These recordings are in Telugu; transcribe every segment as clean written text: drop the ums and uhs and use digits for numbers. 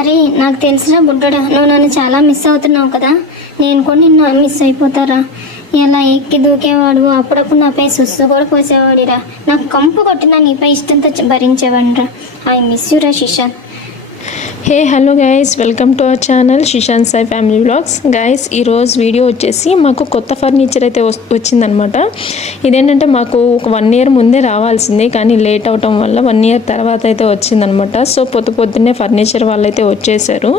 అరే నాకు తెలిసిన బుడ్డోడా, నువ్వు నన్ను చాలా మిస్ అవుతున్నావు కదా. నేను కూడా నిన్ను మిస్ అయిపోతారా. ఎలా ఎక్కి దూకేవాడు, అప్పుడప్పుడు నాపై సుస్సు కూడా పోసేవాడిరా. నాకు కంపు కొట్టినా నీపై ఇష్టంతో భరించేవాడిరా. ఐ మిస్ యూ రా Shishant. Hey hello guys, welcome to our channel Shishant Sai family vlogs. Guys, ఈరోజు వీడియో వచ్చేసి మాకు కొత్త ఫర్నిచర్ అయితే వచ్చిందనమాట. ఇదేంటంటే మాకు ఒక 1 year ముందే రావాల్సింది, కానీ లేట్ అవటం వల్ల 1 year తర్వాత అయితే వచ్చిందనమాట. సో పొద్దున్నే ఫర్నిచర్ వాళ్ళు అయితే వచ్చేసారు.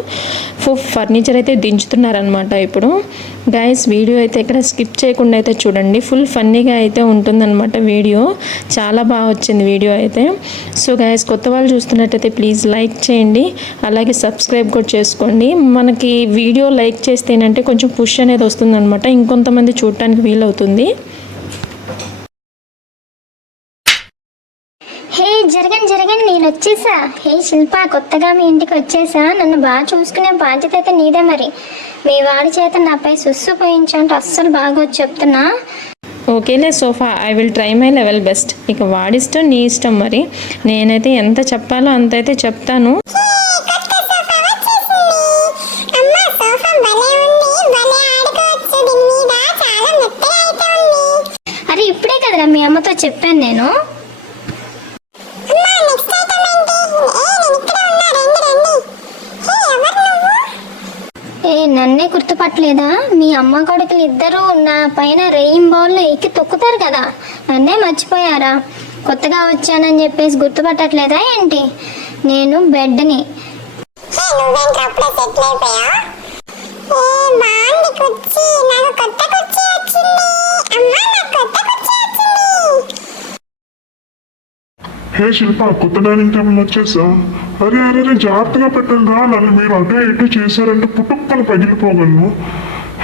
ఫర్నిచర్ అయితే దించుతున్నారనమాట ఇప్పుడు. గైస్, వీడియో అయితే ఇక్కడ స్కిప్ చేయకుండా అయితే చూడండి. ఫుల్ ఫన్నీగా అయితే ఉంటుందన్నమాట వీడియో. చాలా బాగా వచ్చింది వీడియో అయితే. సో గైస్, కొత్త వాళ్ళు చూస్తున్నట్టయితే ప్లీజ్ లైక్ చేయండి, అలాగే సబ్స్క్రైబ్ కూడా చేసుకోండి. మనకి వీడియో లైక్ చేస్తేనంటే కొంచెం పుష్ అనేది వస్తుందన్నమాట, ఇంకొంతమంది చూడటానికి వీలవుతుంది. హే జరగండి, నేను వచ్చేసా. హే శిల్ప, కొత్తగా మీ ఇంటికి వచ్చేసా. నన్ను బాగా చూసుకునే బాధ్యత అయితే నీదే. మరి మీ వాడి చేత నాపై సుస్సు పోయించంటే అస్సలు బాగోచ్చు చెప్తున్నా. ఓకేలే sofa, I will try my level best. ఇక వాడిష్టం నీ ఇష్టం. మరి నేనైతే ఎంత చెప్పాలో అంత అయితే చెప్తాను. అరే ఇప్పుడే కదరా మీ అమ్మతో చెప్పాను నేను. నన్నే గుర్తుపట్టలేదా? మీ అమ్మ కొడుకులు ఇద్దరు నా పైన రెయిన్బోల్లో ఎక్కి తొక్కుతారు కదా, నన్నే మర్చిపోయారా? కొత్తగా వచ్చానని చెప్పేసి గుర్తుపట్టట్లేదా ఏంటి? నేను బెడ్ని. హే శిల్ప, కొత్త డైనింగ్ టేబుల్ వచ్చేసా. అరే జాగ్రత్తగా పెట్టండి రా. నన్ను మీరు అటు ఇటు చేశారంటే పుట్టుక్కలు పగిలిపోగలను.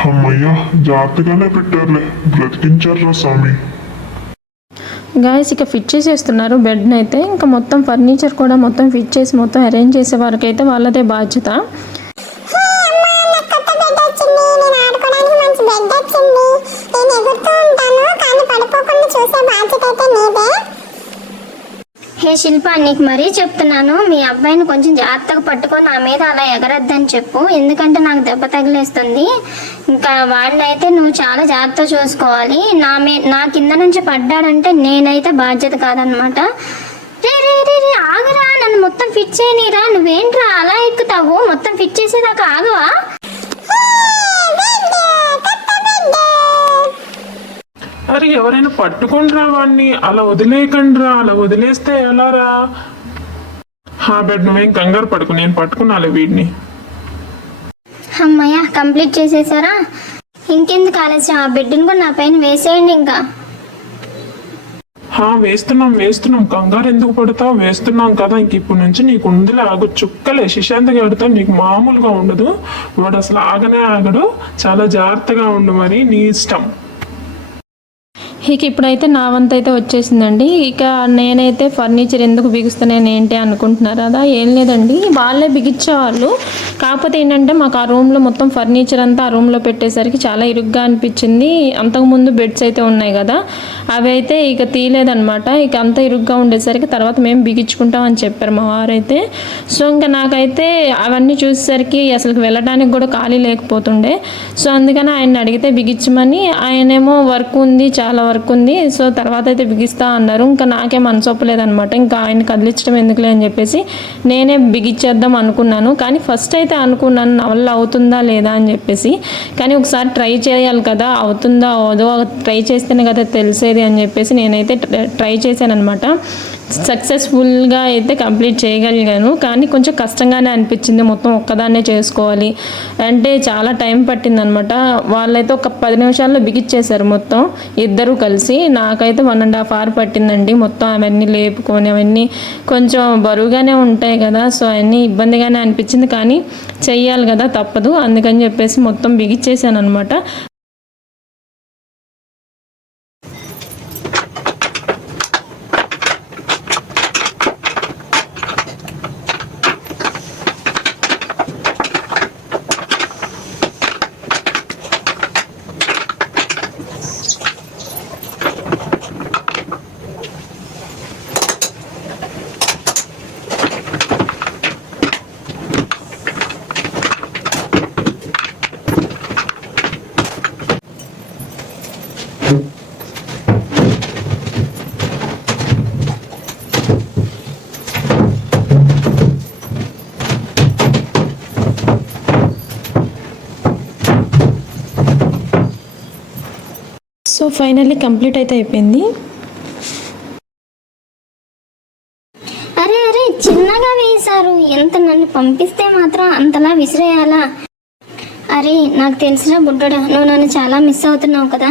అమ్మయ్యా, జాగ్రత్తగానే పెట్టారులే, బ్రతికించారు స్వామి. గాయస్, ఇక ఫిట్ చేసేస్తున్నారు బెడ్ని అయితే. ఇంకా మొత్తం ఫర్నిచర్ కూడా మొత్తం ఫిట్ చేసి మొత్తం అరేంజ్ చేసే వరకు అయితే వాళ్ళదే బాధ్యత. హే శిల్ప, నీకు మరీ చెప్తున్నాను, మీ అబ్బాయిని కొంచెం జాగ్రత్తగా పట్టుకొని నా మీద అలా ఎగరద్దని చెప్పు. ఎందుకంటే నాకు దెబ్బ తగిలేస్తుంది. ఇంకా వాడినైతే నువ్వు చాలా జాగ్రత్త చూసుకోవాలి. నా కింద నుంచి పడ్డాడంటే నేనైతే బాధ్యత కాదనమాట. రే రే రే రే ఆగరా, నన్ను మొత్తం ఫిట్ చేయనిరా. నువ్వేంట్రా అలా ఎక్కుతావు? మొత్తం ఫిట్ చేసేదాకా ఆగవా? అరే ఎవరైనా పట్టుకుండ్రా వాడిని, అలా వదిలేయకండ్రా. అలా వదిలేస్తే ఎలా రా? బెడ్ నువ్వేం కంగారు పడుకు, నేను పట్టుకున్నాలే వీడిని. అమ్మయ్య, కంప్లీట్ చేసేసారా? ఇంకెందుకు ఆలస్యం, ఆ బెడ్ని కూడా నా పైన వేసేయండి. ఇంకా వేస్తున్నాం. కంగారు ఎందుకు పడతావు? వేస్తున్నాం కదా. ఇంక ఇప్పుడు నుంచి నీకు ఉందిలే, ఆగు. చుక్కలే శిశాంత్గా ఆడుతావు, నీకు మామూలుగా ఉండదు. వాడు అసలు ఆగనే ఆగడు. చాలా జాగ్రత్తగా ఉండు, మరి నీ ఇష్టం. ఇక ఇప్పుడైతే నా వంత అయితే వచ్చేసిందండి. ఇక నేనైతే ఫర్నిచర్ ఎందుకు బిగిస్తున్నాను ఏంటి అనుకుంటున్నారు కదా. ఏం లేదండి, వాళ్ళే బిగించేవాళ్ళు. కాకపోతే ఏంటంటే మాకు ఆ రూమ్లో మొత్తం ఫర్నిచర్ అంతా ఆ రూమ్లో పెట్టేసరికి చాలా ఇరుగ్గా అనిపించింది. అంతకుముందు బెడ్స్ అయితే ఉన్నాయి కదా, అవి అయితే ఇక తీయలేదనమాట. ఇక అంత ఇరుగ్గా ఉండేసరికి తర్వాత మేము బిగించుకుంటామని చెప్పారు మా వారైతే. సో ఇంకా నాకైతే అవన్నీ చూసేసరికి అసలు వెళ్ళడానికి కూడా ఖాళీ లేకపోతుండే. సో అందుకని ఆయన అడిగితే బిగించమని, ఆయనేమో వర్క్ ఉంది, చాలా వర్క్ ఉంది, సో తర్వాత అయితే బిగిస్తా అన్నారు. ఇంకా నాకే మనసు ఒప్పలేదనమాట. ఇంకా ఆయన కదిలించడం ఎందుకులే అని చెప్పేసి నేనే బిగించేద్దాం అనుకున్నాను. కానీ ఫస్ట్ అయితే అనుకున్నాను నా వల్ల అవుతుందా లేదా అని చెప్పేసి. కానీ ఒకసారి ట్రై చేయాలి కదా, అవుతుందా అవదో ట్రై చేస్తేనే కదా తెలిసేది అని చెప్పేసి నేనైతే ట్రై చేశాను అనమాట. సక్సెస్ఫుల్గా అయితే కంప్లీట్ చేయగలిగాను. కానీ కొంచెం కష్టంగానే అనిపించింది, మొత్తం ఒక్కదాన్నే చేసుకోవాలి అంటే చాలా టైం పట్టింది అనమాట. వాళ్ళైతే ఒక 10 నిమిషాల్లో బిగిచ్చేశారు మొత్తం ఇద్దరు కలిసి. నాకైతే 1.5 hour పట్టిందండి మొత్తం అవన్నీ లేపుకొని. అవన్నీ కొంచెం బరువుగానే ఉంటాయి కదా, సో అవన్నీ ఇబ్బందిగానే అనిపించింది. కానీ చెయ్యాలి కదా, తప్పదు. అందుకని చెప్పేసి మొత్తం బిగిచ్చేసాను అనమాట. ఫైనల్లీ కంప్లీట్ అయితే అయిపోయింది. అరే అరే చిన్నగా వేశారు, ఎంత నన్ను పంపిస్తే మాత్రం అంతలా విసిరేయాలా? అరే నాకు తెలిసిన బుడ్డడా, నువ్వు నన్ను చాలా మిస్ అవుతున్నావు కదా,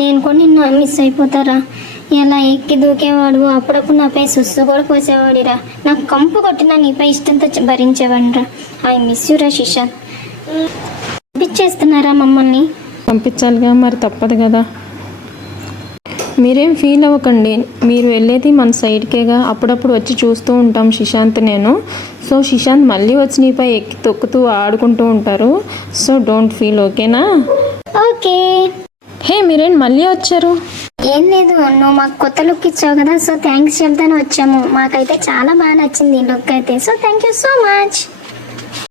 నేను కూడా నిన్ను మిస్ అయిపోతారా? ఎలా ఎక్కి దూకేవాడు, అప్పుడప్పుడు నాపై సుస్సు కూడా పోసేవాడిరా, నాకు కంపు కొట్టినా నీపై ఇష్టంతో భరించేవాడిరా. I miss యూరా శిశాంత్. పంపించేస్తున్నారా మమ్మల్ని? పంపించాలిగా, మరి తప్పదు కదా. మీరేం ఫీల్ అవ్వకండి, మీరు వెళ్ళేది మన సైడ్కేగా, అప్పుడప్పుడు వచ్చి చూస్తూ ఉంటాం శిశాంత్ నేను. సో శిశాంత్ మళ్ళీ వచ్చి నీపై ఎక్కి తొక్కుతూ ఆడుకుంటూ ఉంటారు. సో డోంట్ ఫీల్, ఓకేనా? ఓకే. హే మీరేం మళ్ళీ వచ్చారు? ఏం లేదు, నువ్వు మాకు కొత్త లుక్ ఇచ్చావు కదా, సో థ్యాంక్స్ చెప్తాను వచ్చాము. మాకైతే చాలా బాగా నచ్చింది ఈ లుక్ అయితే, so thank you so much.